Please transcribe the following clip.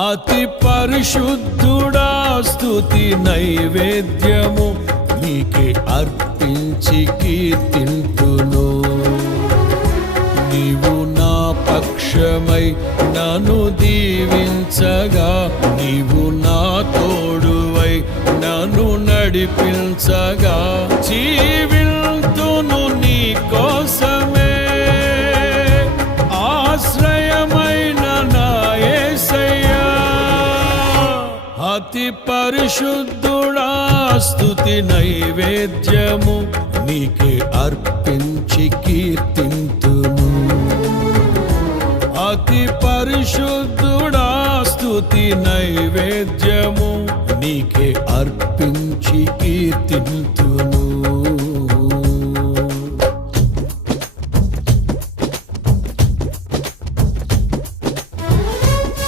అతి పరిశుద్ధుడా స్తుతి నైవేద్యము నీకే అర్పించి కీర్తింతును. నీవు నా పక్షమై నన్ను దీవించగా, నీవు నా తోడువై నన్ను నడిపించగా, జీవింతును నీ కోసమే ఆశ్రయమైన నా యేసయ్యా. అతి పరిశుద్ధుడా స్తుతి నైవేద్యము నీకే అర్పించి కీర్తింతును. అతి పరిశుద్ధుడా స్తుతి నైవేద్యము నీకే అర్పించి కీర్తింతును.